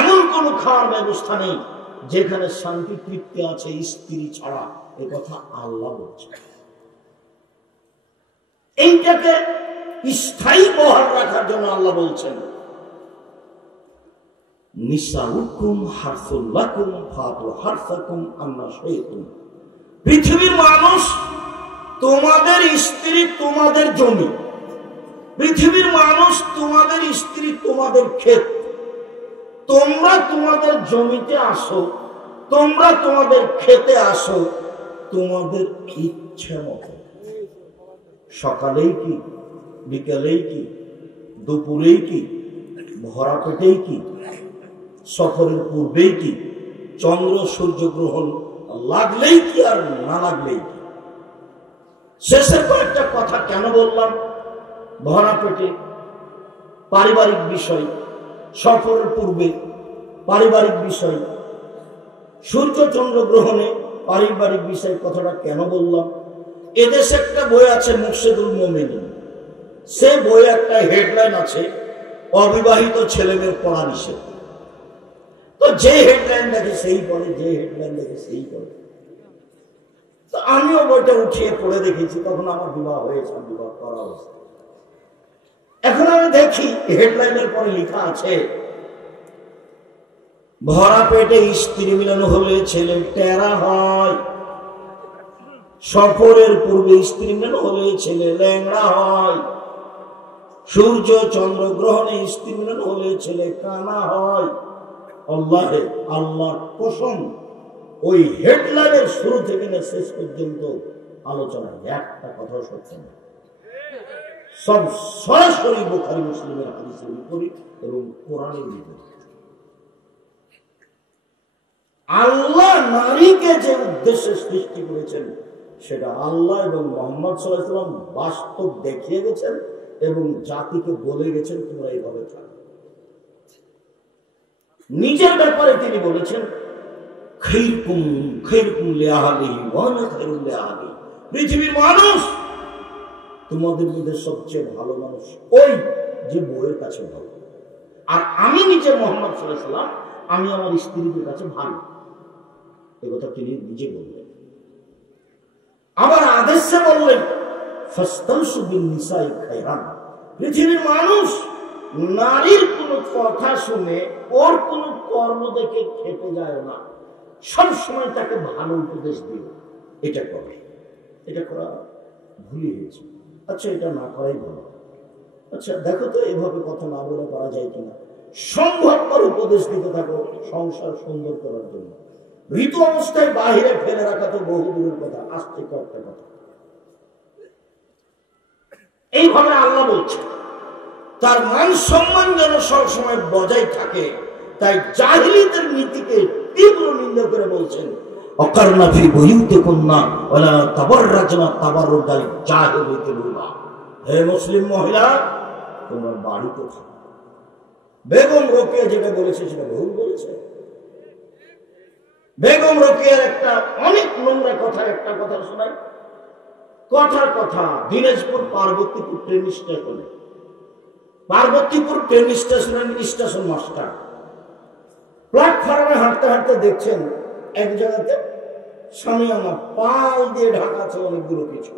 এমন কোন খাওয়ার ব্যবস্থা নেই যেখানে শান্তি তৃপ্তি আছে স্ত্রী ছাড়া, এ কথা আল্লাহ বলছে। এইটাকে স্থায়ী বহাল রাখার জন্য আল্লাহ বলছেন, নিসাউকুম হারসুল লাকুম ফাতু হারসাকুম আন্না শাইতুম। পৃথিবীর মানুষ তোমাদের স্ত্রী তোমাদের জমি, পৃথিবীর মানুষ তোমাদের স্ত্রী তোমাদের ক্ষেত। তোমরা তোমাদের জমিতে আসো, তোমরা তোমাদের খেতে আসো তোমাদের ইচ্ছা মতো। সকালেই কি, বিকালেই কি, দুপুরেই কি, ভরা পেটেই কি, সফরের পূর্বেই কি, চন্দ্র সূর্য গ্রহণ লাগলেই কি আর না লাগলেই কি। শেষের কয়েকটা কথা কেন বললাম? ভরা পেটে পারিবারিক বিষয়, সফরের পূর্বে পারিবারিক বিষয়, সূর্য চন্দ্র গ্রহণে পারিবারিক বিষয়, কথাটা কেন বললাম? এদেশে একটা বই আছে মুর্শিদুল মুমিনিন, সে বই একটা হেডলাইন আছে, অবিবাহিত ছেলে মেয়ের পড়া নিষেধ। তো যে হেডলাইন দেখে সেই পড়ে, যে হেডলাইন দেখে সেই পড়ে। তো আমিও বইটা উঠিয়ে পড়ে দেখেছি, তখন আমার বিবাহ হয়েছে, বিবাহ করা অবস্থা। এখন আমি দেখি হেডলাইনের পরে লেখা আছে, ভরা পেটে স্ত্রী মিলন হলে ছেলে টেরা হয়, সফরের পূর্বে স্ত্রী মিলন হলে ছেলে ল্যাংড়া হয়, সূর্য চন্দ্র গ্রহণে স্ত্রী মিলন হলে ছেলে কানা হয়। আল্লাহে, আল্লাহর কসম, ওই হেডলাইনের শুরু থেকে না শেষ পর্যন্ত আলোচনায় একটা কথা সত্য না, সব সরাসরি বুখারী মুসলিমের হাদিসের বিপরীত এবং কোরআনের বিপরীত। আল্লাহ নারীকে যে উদ্দেশ্যে সৃষ্টি করেছেন সেটা আল্লাহ এবং মুহাম্মদ সাল্লাল্লাহু আলাইহি ওয়াসাল্লাম বাস্তব দেখিয়ে গেছেন এবং জাতিকে বলে গেছেন তোমরা এইভাবে থাকো। নিজের ব্যাপারে তিনি বলেছেন, খায়রুকুম খায়রুকুম লিআহলিহি ওয়া আনা খায়রুল লিআহলি। পৃথিবীর মানুষ তোমাদের মধ্যে সবচেয়ে ভালো মানুষ ওই যে বউয়ের কাছে ভালো, আর আমি নিজে মুহাম্মদ সাল্লাল্লাহু আলাইহি ওয়াসাল্লাম আমি আমার স্ত্রীদের কাছে ভালো। এই কথা তিনি নিজে বললেন। আবার আদেশে বললেন, ফাস্তামসু বিন নিসাই খায়রান। পৃথিবীর মানুষ নারীর কোনো কথা শুনে ওর কোনো কর্ম দেখে খেপে যায় না, সব সময় তাকে ভালো উপদেশ দিও, এটা করে, এটা করা ভুলে গেছে, আচ্ছা এটা না করাই ভালো, আচ্ছা দেখো তো এভাবে কথা না বলে করা যায় কিনা। সম্ভবপর উপদেশ দিতে থাকো সংসার সুন্দর করার জন্য। ঋতু অবস্থায় বাহিরে ফেলে রাখা তো বহু দূরের কথা, আসতে কয়েকটা কথা। এইভাবে আল্লাহ বলছে তার মান সম্মান যেন সবসময় বজায় থাকে, তাই জাহিলিয়াতের নীতিকে তীব্র নিন্দা করে বলছেন, অকারনা ফি বুয়ুতিকুন্না ওয়ালা তাবাররাজনা তাবাররুজাল জাহিলিয়াতিল উলা। হে মুসলিম মহিলা, তোমরা বাড়িতে থাকো। বেগম রোকেয়া যেটা বলেছে সেটা ভুল বলেছে। বেগম রোকেয়ার একটা অনেক নোংরা কথা, একটা কথা শোনাই, কথার কথা। দিনাজপুর পার্বতীপুর ট্রেন স্টেশনে, পার্বতীপুর ট্রেন স্টেশনের স্টেশন মাস্টার প্ল্যাটফর্মে হাঁটতে হাঁটতে দেখছেন এক জায়গাতে সামিয়ানা পাল দিয়ে ঢাকা আছে অনেকগুলো কিছু,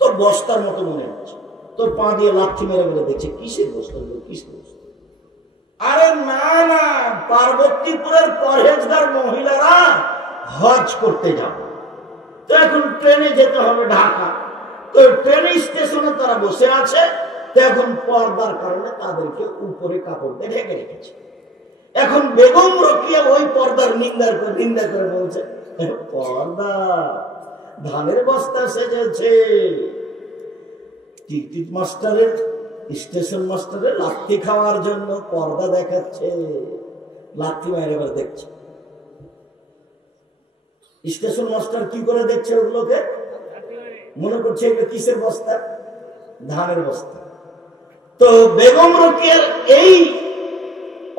তো বস্তার মতো মনে হচ্ছে, তো পা দিয়ে লাথি মেরে মেরে দেখছে কিসের বস্তা, কিসের বস্তা। আরে না না, পার্বতীপুরের পরহেজগার মহিলারা হজ করতে যাবে, তো এখন ট্রেনে যেতে হবে ঢাকা, তো ট্রেন স্টেশনে তারা বসে আছে, তো এখন পর্দার কারণে তাদেরকে উপরে কাপড় দিয়ে ঢেকে রেখেছে। এখন বেগম রোকেয়া ওই পর্দার নিন্দা করে বলছে, পর্দা ধানের বস্তা সেজেছে। টিকিট মাস্টারের, স্টেশন মাস্টারের লাথি খাওয়ার জন্য পর্দা দেখাচ্ছে, লাথি মেরে এবার দেখছে। স্টেশন মাস্টার কি করে দেখছে ওগুলোকে? মনে করছে এগুলো কিসের বস্তা? ধানের বস্তা। তো বেগম রোকেয়ার এই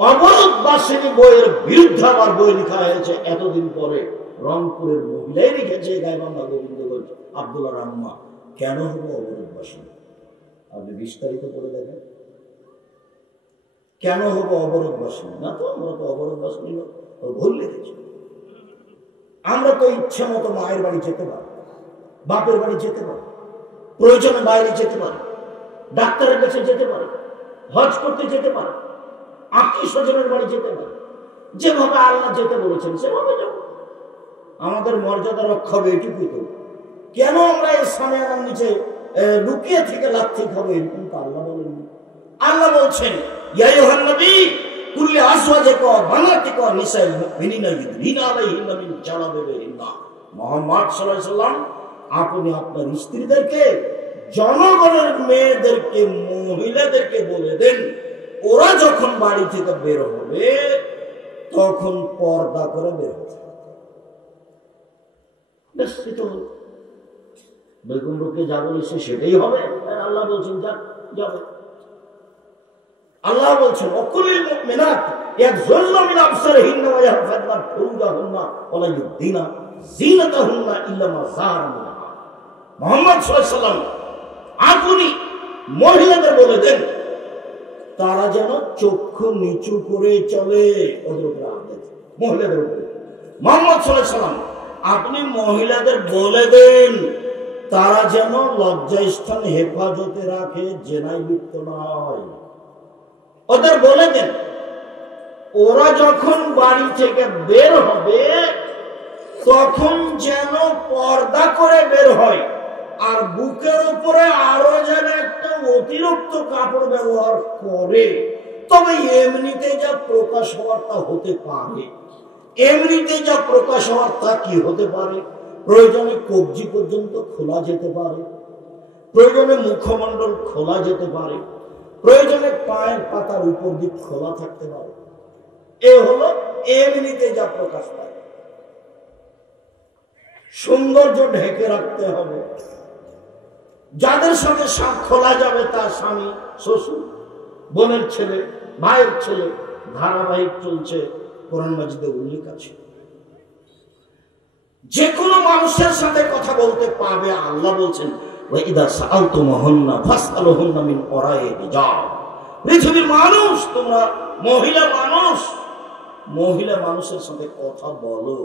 অবরোধ বাসিনী বইয়ের বিরুদ্ধে আবার বই লেখা হয়েছে এতদিন পরে। রংপুরের মহিলাই লিখেছে, গাইবান্ধা গোবিন্দগঞ্জ আব্দুল্লাহ রাম্মা, কেন হবো অবরোধ বাসিনী? আপনি বিস্তারিত পড়ে দেখেন কেন হবো অবরোধবাসী? না তো, আমরা তো অবরোধবাসী ভুল লিখেছি। আমরা তো ইচ্ছে মতো মায়ের বাড়ি যেতে পারি, বাপের বাড়ি যেতে পারি, প্রয়োজনে বাইরে যেতে পারি, ডাক্তারের কাছে যেতে পারি, হজ করতে যেতে পারি, আত্মীয় স্বজনের বাড়ি যেতে পারি। যেভাবে আল্লাহ যেতে বলেছেন সেভাবে যাব। আমাদের মর্যাদা রক্ষা হবে এটুকুই তো। কেন আমরা এর সামনে আমার নিচে লুকিয়ে থেকে লাথি খাবো? এরকম তো আল্লাহ বলেননি। আল্লাহ বলছেন ইয়া আইয়ুহান নবী কুল্লি আজওয়াজিকা ওয়া বানাতিকা ওয়া নিসাইল মুমিনিনা ইউদনিনা আলাইহিন্না মিন জালাবিবিহিন্না। মুহাম্মদ সাল্লাল্লাহু আলাইহি ওয়াসাল্লাম, আপনি আপনার স্ত্রীদেরকে, জনগণের মেয়েদেরকে, মহিলাদেরকে বলে দেন ওরা যখন বাড়ি থেকে বের হবে তখন পর্দা করে বের হবে। বেগম রোকে যা বলেছে সেটাই হবে। আল্লাহ বলছেন যাবে। আল্লাহ বলছেন অকুলিল মুমিনাত ইয়াগযুযনা মিন আবসারিহিন্না ওয়া ইয়াহফাযনা ফুরুজাহুন্না ওয়া লা ইউবদিনা যিনাতাহুন্না ইল্লা মা যাহারা মিনহা। মুহাম্মদ সাল্লাল্লাহু আলাইহি ওয়াসাল্লাম, আপনি মহিলাদের বলে দেন তারা যেন চক্ষু নিচু করে চলে। ওদের উপরে আদেশ, মহিলাদের উপরে। মুহাম্মদ সাল্লাল্লাহু আলাইহি ওয়াসাল্লাম, আপনি মহিলাদের বলে দেন তারা যেন লজ্জাস্থান হেফাজতে রাখে, জেনায় লিপ্ত না হয়। ওদের বলে দেন ওরা যখন বাড়ি থেকে বের হবে তখন যেন পর্দা করে বের হয়, আর বুকের উপরে আরো যেন একটা অতিরিক্ত কাপড় ব্যবহার করে। তবে এমনিতে যা প্রকাশ হওয়ার তা হতে পারে, এমনিতে যা প্রকাশ হওয়ার তা কি হতে পারে? প্রয়োজনে কবজি পর্যন্ত খোলা যেতে পারে, প্রয়োজনে মুখমণ্ডল খোলা যেতে পারে, প্রয়োজনে পায়ের পাতার উপর দিক খোলা থাকতে পারে। এ হলো এমনিতে যা প্রকাশ পায়। সৌন্দর্য ঢেকে রাখতে হবে। যাদের সাথে খোলা যাবে তার স্বামী, শ্বশুর, বোনের ছেলে, ভাইয়ের ছেলে, ধারাবাহিক চলছে, কোরআন মাজিদে উল্লেখ আছে। যে কোনো মানুষের সাথে কথা বলতে পারবে। আল্লাহ বলছেন পৃথিবীর মানুষ, তোমরা মহিলা মানুষের সাথে কথা বলো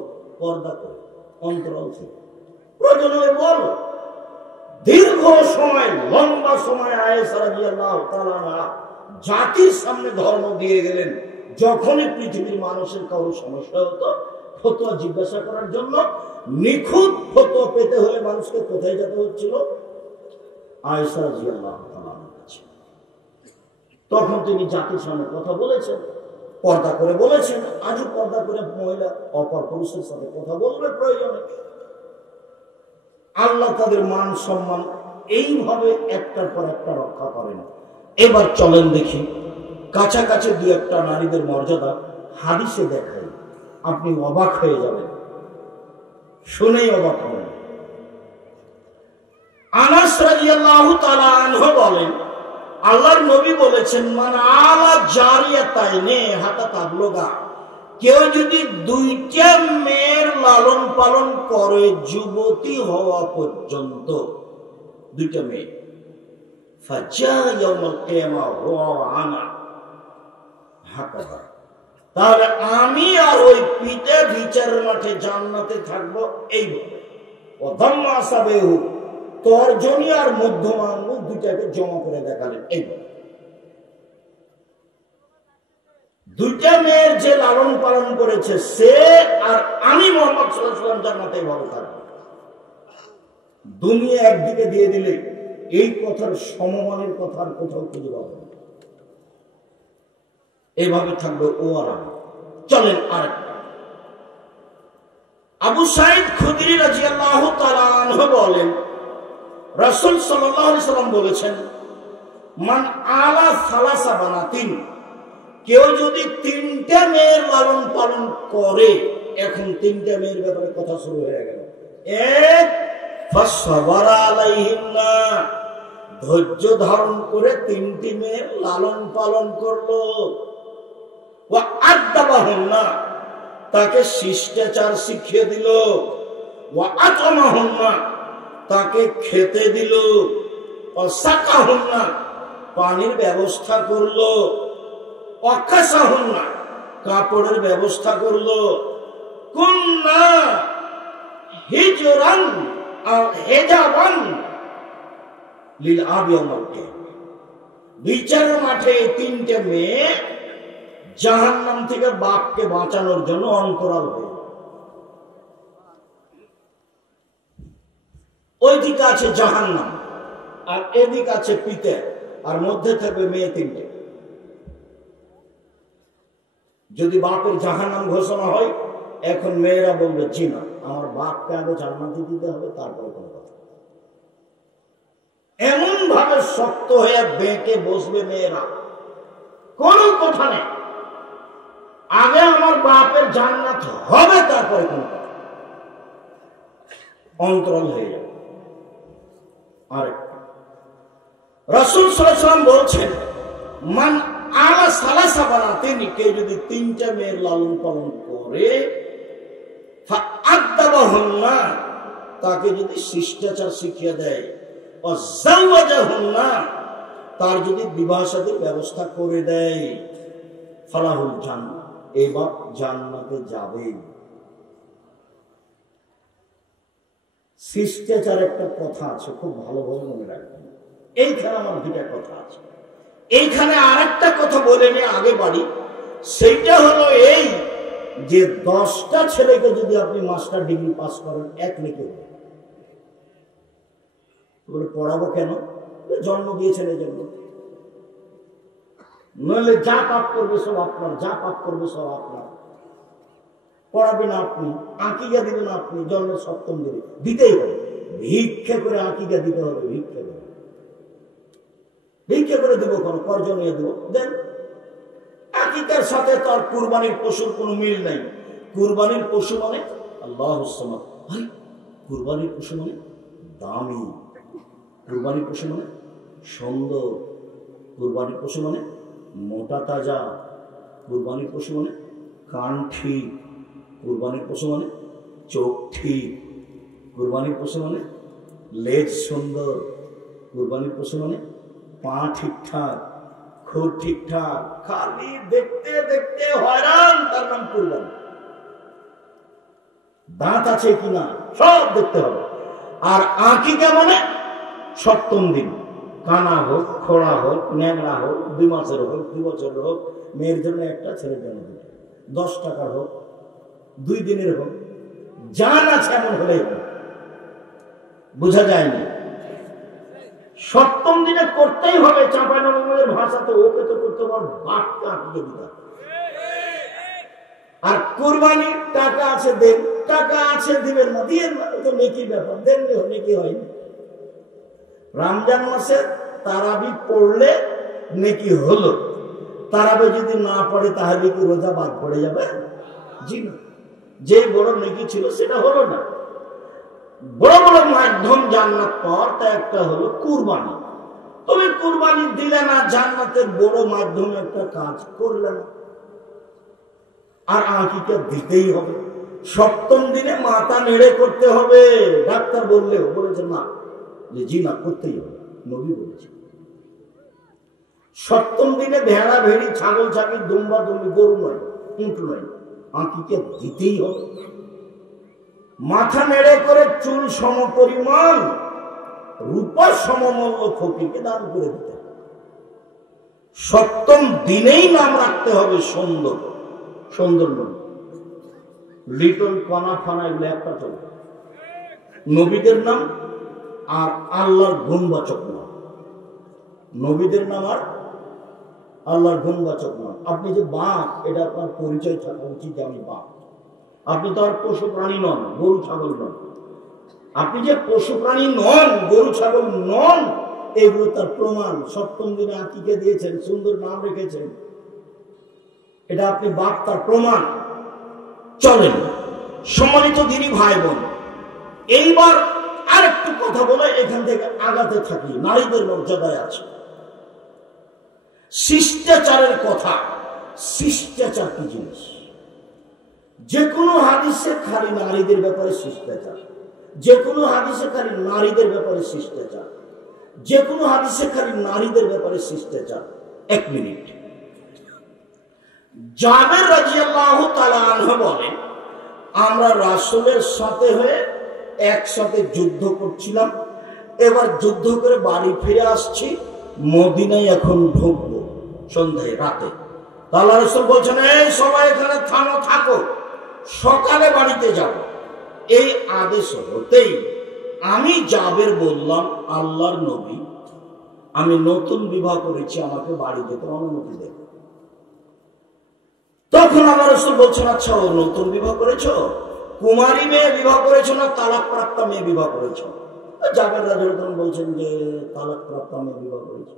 পর্দা করে, অন্তরাল থেকে। প্রয়োজন হলে বলো। দীর্ঘ সময়, লম্বা সময় আয়েশা রাদিয়াল্লাহু তাআলা আনহা জাতির সামনে ধর্ম দিয়ে গেলেন। যখনই পৃথিবীর মানুষের কারো সমস্যা হতো, ফতোয়া জিজ্ঞাসা করার জন্য, নিখুঁত ফতোয়া পেতে হলে মানুষকে কোথায় যেতে হচ্ছিল? আয়েশা রাদিয়াল্লাহু তাআলা আনহার কাছে। তখন তিনি জাতির সামনে কথা বলেছেন, পর্দা করে বলেছেন। আজও পর্দা করে মহিলা অপর পুরুষের সাথে কথা বলবে প্রয়োজনে। আল্লাহ তাদের মান সম্মান এইভাবে একটার পর একটা রক্ষা করেন। এবার চলেন দেখি কাছাকাছি দু একটা নারীদের মর্যাদা হাদিসে দেখাই, আপনি অবাক হয়ে যাবেন, শুনেই অবাক হবেন। আনাস রাদিয়াল্লাহু তাআলা আনহু বলেন, আল্লাহর নবী বলেছেন, মান আলা জারিয়াতাইনে হাতা তাবলুগা, কেউ যদি দুইটা মেয়ের লালন পালন করে যুবতী হওয়া পর্যন্ত, দুইটা মেয়ে, ফাজা ইয়াউমুল কিয়ামা ওয়া আনা হাকাদা, তাহলে আমি আর ওই পিতা বিচারের মাঠে জান্নাতে থাকবো এইভাবে। ওয়াদাম্মা আসাবেহু, তর্জনী আর মধ্যমা আঙ্গুল দুইটাকে জমা করে দেখালেন এইভাবে। দুইটা মেয়ের যে লালন পালন করেছে সে আর আমি মুহাম্মদ সাল্লাল্লাহু আলাইহি ওয়াসাল্লাম জান্নাতে এইভাবে থাকবো। দুনিয়া একদিকে দিয়ে দিলে এই কথার সমমানের কথা আর কোথাও খুঁজে পাবো না। এইভাবে থাকবে ও আর আমি। চলেন আরেকটা। আবু সাঈদ খুদরি রাদিয়াল্লাহু তাআলা আনহু বলেন, রাসূল সাল্লাল্লাহু আলাইহি ওয়াসাল্লাম বলেছেন, মান আলা সালাসা বানাতিন, কেউ যদি তিনটা মেয়ের লালন পালন করে, এখন তিনটা মেয়ের ব্যাপারে কথা শুরু হয়ে গেল। এক, ফাসবারা আলাইহিন্না, ধৈর্য ধারণ করে তিনটি মেয়ের লালন পালন করলো। ওয়া আদাবাহুন্না, তাকে শিষ্টাচার শিখিয়ে দিল। ওয়া আতামাহুন্না, তাকে খেতে দিল। ও, সাকাহুন্না, পানির ব্যবস্থা করলো। অকাসাহুন্না, কাপড়ের ব্যবস্থা করলো। কুন্না হিজরান আর হেজাবান লিল আবি ওয়াল কিয়ামা। বিচারের মাঠে এই তিনটে মেয়ে জাহান্নাম থেকে বাপকে বাঁচানোর জন্য অন্তরাল হয়ে, ওইদিকে আছে জাহান্নাম আর এদিকে আছে পিতে, আর মধ্যে থাকবে মেয়ে তিনটে। যদি বাপের জাহান্নাম ঘোষণা হয়, এখন মেয়েরা বলবে জি না, আমার বাপকে আগে জান্নাতে দিতে হবে, তারপরে কোনো কথা। এমন ভাবে শক্ত হয়ে বেঁকে বসবে মেয়েরা, কোনো কথা নেই, আগে আমার বাপের জান্নাত হবে, তারপরে কোনো কথা। অন্তরাল হয়ে যাবে। আরেকটা রাসূল সাল্লাল্লাহু আলাইহি ওয়াসাল্লাম বলছেন, মান আলা সালাসা বানাতিন, কেউ যদি তিনটা মেয়ের লালন পালন করে, ফাআদাবাহুন্না, তাকে যদি শিষ্টাচার শিখিয়ে দেয়, ওয়াজাওয়াজাহুন্না, তার যদি বিবাহ শাদীর ব্যবস্থা করে দেয়, ফালাহুল জান্নাহ, এবার জান্নাতে যাবে। শিষ্টাচার একটা কথা আছে, খুব ভালোভাবে মনে রাখবেন। এইখানে আমার দুটা কথা আছে। এইখানে আরেকটা কথা বলে নিয়ে আগে বাড়ি, সেইটা হলো এই যে 10টা ছেলেকে যদি আপনি মাস্টার ডিগ্রি পাস করেন, এক নেকি হবে। বলে পড়াবো কেন? জন্ম দিয়েছেন এই জন্য। নইলে যা পাপ করবে সব আপনার, যা পাপ করবে সব আপনার। পড়াবেন আপনি, আকিকা দিবেন আপনি, জন্মের 7ম দিনে দিতেই হবে। ভিক্ষা করে আকিকা দিতে হবে, ভিক্ষা করে। ভিক্ষা করে দেবো কেন? কর্জ নিয়ে দেবো, দেন। আকিকার সাথে তার কুরবানির পশুর কোনো মিল নাই। কুরবানির পশু মানে আল্লাহুস সামাদ, ভাই কুরবানির পশু মানে দামি, কুরবানির পশু মানে সুন্দর, কুরবানির পশু মানে মোটা তাজা, কুরবানির পশু মানে কান ঠিক, কুরবানির পশু মানে চোখ ঠিক, কুরবানির পশু মানে লেজ সুন্দর, কুরবানির পশু মানে পা ঠিকঠাক, খুব ঠিকঠাক, খালি দেখতে দেখতে হয়রান, তার নাম কুরবানি। দাঁত আছে কিনা সব দেখতে হবে। আর আকিকা মানে 7ম দিন, কানা হোক, খোড়া হোক, ন্যাংরা হোক, 2 মাসের হোক, 2 বছরের হোক, মেয়ের জন্য একটা, ছেলের জন্য 2টা, 10 টাকার হোক, 2 দিনের হোক, জান আছে এমন হলেই হোক। বোঝা যায়নি? 7ম দিনে করতেই হবে। চাঁপাইনবাবগঞ্জের ভাষাতে ওকে তো করতে পারো, বাপকে আঁকিয়ে দিতে হবে। আর কুরবানির টাকা আছে দেন, টাকা আছে দিবেন না, দিয়ে তো নেকি ব্যাপার, দেন নেকি হয়নি। রমজান মাসে তারাবি পড়লে নেকি হলো, তারাবি যদি না পড়ে তাহলে কি রোজা বাদ পড়ে যাবে? জি না, যে বড় নেকি ছিল সেটা হলো না। বড় বড় মাধ্যম জান্নাত পাওয়ার, তা একটা হলো কুরবানি। তুমি কুরবানি দিলে না, জান্নাতের বড় মাধ্যম একটা কাজ করলে না। আর আকিকা দিতেই হবে। 7ম দিনে মাথা নেড়ে করতে হবে। ডাক্তার বললেও বলেছে না, যে জি না, করতেই হবে, নবী বলেছে। 7ম দিনে ভেড়া ভেড়ি, ছাগল ছাগল, দুম্বা দুম্বি, গরু নয়, উঁট নয়, আকিকা দিতেই হবে। মাথা নেড়ে করে চুল সম পরিমাণ রূপার সমমূল্য ফকিরকে দান করে দিতে হবে। 7ম দিনেই নাম রাখতে হবে সুন্দর, সুন্দর নবী। লিটল কণা ফানা এগুলো একটা চলবে, নবীদের নাম আর আল্লাহর গুণবাচক নাম। নবীদের নাম আর আল্লাহর গুণবাচক নাম। আপনি যে বাপ, এটা আপনার পরিচয় থাকা উচিত যে আমি বাপ। আপনি তো আর পশু প্রাণী নন, গরু ছাগল নন। আপনি যে পশু প্রাণী নন, গরু ছাগল নন, এগুলো তার প্রমাণ। 7ম দিনে আকিকা দিয়েছেন, সুন্দর নাম রেখেছেন, এটা আপনি বাপ, তার প্রমাণ। চলেন সম্মানিত দিনী ভাই বোন, এইবার আর একটু কথা বলে এখান থেকে আগাতে থাকি। নারীদের মর্যাদায় আছে শিষ্টাচারের কথা। শিষ্টাচার কি জিনিস? যে কোনো হাদিসে খালি নারীদের ব্যাপারে শিষ্টাচার, যে কোনো হাদিসে খালি নারীদের ব্যাপারে শিষ্টাচার, যে কোনো হাদিসে খালি নারীদের ব্যাপারে শিষ্টাচার। 1 মিনিট, জাবের রাদিয়াল্লাহু তাআলা আনহু বলেন, আমরা রাসূলের সাথে হয়ে একসাথে যুদ্ধ করছিলাম, এবার যুদ্ধ করে বাড়ি ফিরে আসছি, মদিনায় এখন ঢুকবো সন্ধ্যায় রাতে। আল্লাহ রাসূল বলছেন, এই সবাই এখানে থাকো, সকালে বাড়িতে যাব। এই আদেশ হতেই আমি জাবের বললাম, আল্লাহর নবী, আমি নতুন বিবাহ করেছি, আমাকে বাড়ি যেতে অনুমতি দেন। তখন আমার রাসূল বলছেন, আচ্ছা ও নতুন বিবাহ করেছো, কুমারী মেয়ে বিবাহ করেছো না তালাক প্রাপ্ত মেয়ে বিবাহ করেছো? জাবের রাদিয়াল্লাহু বলছেন যে তালাক প্রাপ্ত মেয়ে বিবাহ করেছো।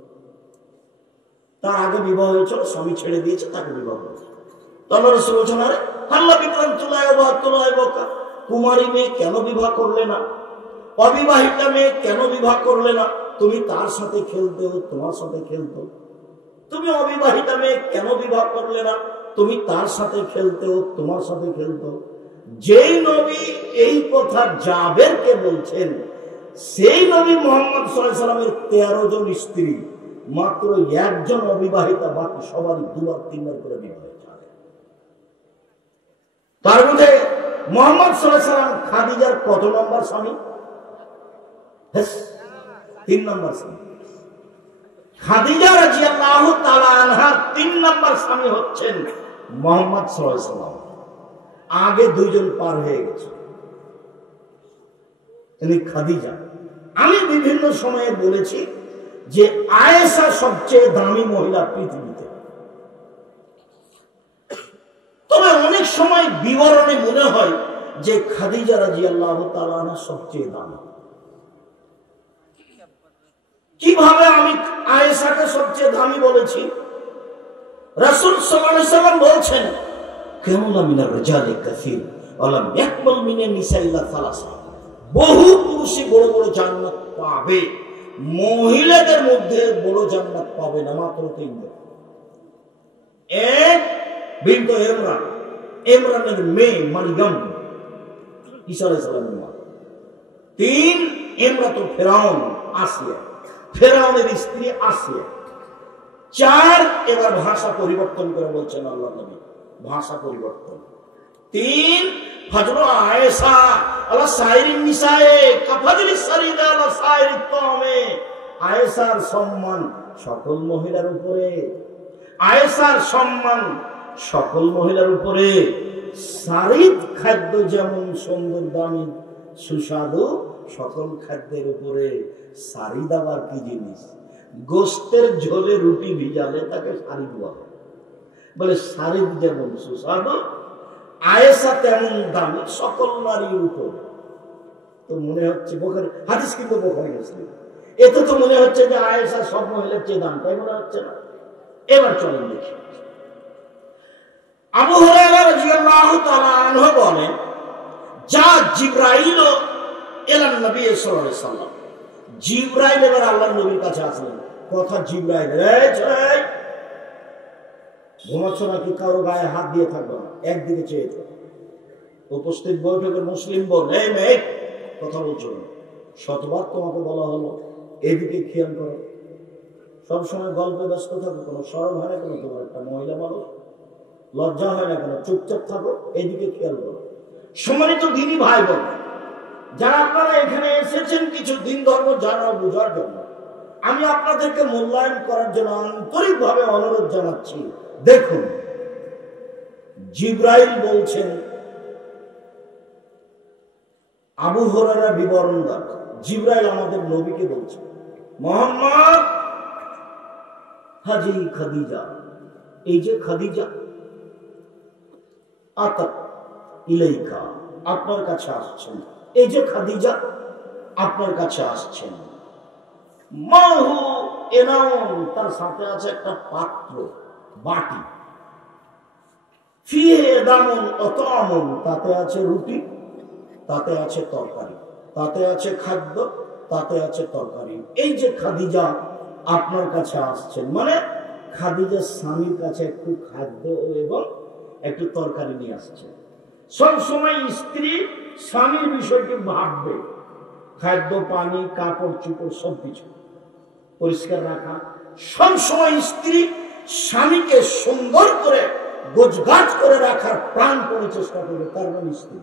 তার আগে বিবাহ হয়েছিল, স্বামী ছেড়ে দিয়েছে, তাকে বিবাহ করেছে। আল্লাহ রাসূল বলছেন, আরে আল্লাহ বিক্রম তুলায় বকা, কুমারী মেয়ে কেন বিবাহ করলে না? অবিবাহিতা মেয়ে কেন বিবাহ করলে না? তুমি তার সাথে খেলতে, তোমার সাথে খেলতো। তুমি অবিবাহিতা মেয়ে কেন বিবাহ করলে না? তুমি তার সাথে খেলতে, তোমার সাথে খেলতো। যেই নবী এই কথা জাবেরকে বলছেন, সেই নবী মুহাম্মদ সাল্লাল্লাহু আলাইহি ওয়াসাল্লামের 13 জন স্ত্রী, মাত্র একজন অবিবাহিতা, বাকি সবারই 2-3 করে বিবাহ হয়েছে। তার মধ্যে মুহাম্মদ সাল্লাল্লাহু আলাইহি ওয়াসাল্লাম খাদিজার কত নম্বর স্বামী? 3 নম্বর স্বামী। খাদিজা রাদিয়াল্লাহু তাআলা আনহা 3 নম্বর স্বামী হচ্ছেন মুহাম্মদ সাল্লাল্লাহু আলাইহি ওয়াসাল্লাম। আগে 2 জন পার হয়ে গেছে, তিনি খাদিজা। আমি বিভিন্ন সময়ে বলেছি যে আয়েশা সবচেয়ে দামি মহিলা পৃথিবীতে। তবে অনেক সময় বিবরণে মনে হয় যে খাদিজা রাদিয়াল্লাহু তাআলা আনহা সবচেয়ে দামি। কিভাবে আমি আয়েশাকে সবচেয়ে দামি বলেছি? রাসূল সাল্লাল্লাহু আলাইহি ওয়াসাল্লাম বলছেন, কামুলা মিনার রিজালি কাসীর ওয়া লাম ইয়াকমুল মিনান নিসা ইল্লা সালাসা। বহু পুরুষই বড় বড় জান্নাত পাবে, মহিলাদের মধ্যে বড় জান্নাত পাবে না মাত্র 3 জন। এক বিনতে ইমরান, ইমরানের মেয়ে মারইয়াম, ঈসা আলাইহিস সালামের মা। 3 ইমরাতুল ফিরাউন, আসিয়া, ফেরাউনের স্ত্রী আসিয়া। 4 এবার ভাষা পরিবর্তন করে বলছেন আল্লাহ নবী, ভাষা পরিবর্তন। 3 হযরত আয়েশা আলা সাইরিন নিসায়ে কাফাদিলিস সারিদা আলা সাইরিত তামে। আয়েশার সম্মান সকল মহিলার উপরে, আয়েশার সম্মান সকল মহিলার উপরে। সারিদ খাদ্য যেমন সুন্দর, দামি, সুস্বাদু, সকল খাদ্যের উপরে সারিদ আবার কি জিনিস? গোস্তের ঝোলে রুটি ভিজালে তাকে সারিদ বলে। বলে সারিদ যেমন সুস্বাদু, আয়েশা তেমন দামি সকল নারীর উপর। তো মনে হচ্ছে বুখারী হাদিস, কিন্তু বুখারী মুসলিম, এতে তো মনে হচ্ছে যে আয়েশা সব মহিলার চেয়ে দাম, তাই মনে হচ্ছে না? এবার চলেন দেখি। আবু হুরায়রা রাদিয়াল্লাহু তাআলা আনহু বলেন, যা জিবরাইল এলান নবী সাল্লাল্লাহু আলাইহি ওয়াসাল্লাম। জিবরাইল এবার আল্লাহর নবীর কাছে আসলেন। কথা জিবরাইল, এই ঘুমাচ্ছ নাকি? কারো গায়ে হাত দিয়ে থাকবে না, একদিকে চেয়ে থাকবে। উপস্থিত বৈঠকের মুসলিম বোন, এই মেয়ে কথা বলছো না, শতবার তোমাকে বলা হলো এদিকে খেয়াল করো। সবসময় গল্পে ব্যস্ত থাকো, কোনো শরম হয় না কেন? তোমার একটা মহিলা মানুষ, লজ্জা হয় না কেন? চুপচাপ থাকো, এদিকে খেয়াল করো। সম্মানিত দিনী ভাই বোন, যারা আপনারা এখানে এসেছেন কিছু দিন ধর্ম জানা বোঝার জন্য, আমি আপনাদেরকে মূল্যায়ন করার জন্য আন্তরিকভাবে অনুরোধ জানাচ্ছি। দেখুন, জিবরাইল বলছেন, আবু হুরায়রা বিবরণ দেন, জিবরাইল আমাদের নবীকে বলছে, মুহাম্মদ, হাজি খাদিজা, এই যে খাদিজা, আতাত ইলাইকা, আপনার কাছে আসছেন। এই যে খাদিজা আপনার কাছে আসছেন। মাহু এনাউন, তার সাথে আছে একটা পাত্র, বাটি। ফিহে দামুন অতামুন, তাতে আছে রুটি, তাতে আছে তরকারি, তাতে আছে খাদ্য, তাতে আছে তরকারি। এই যে খাদিজা আপনার কাছে আসছেন, মানে খাদিজার স্বামীর কাছে একটু খাদ্য এবং একটু তরকারি নিয়ে আসছে। সব সময় স্ত্রী স্বামীর বিষয়টি ভাববে, খাদ্য, পানি, কাপড় চোপড় সবকিছু পরিষ্কার রাখা। সব সময় স্ত্রী স্বামীকে সুন্দর করে গোছগাছ করে রাখার প্রাণপণে চেষ্টা করবে, তার নাম স্ত্রী।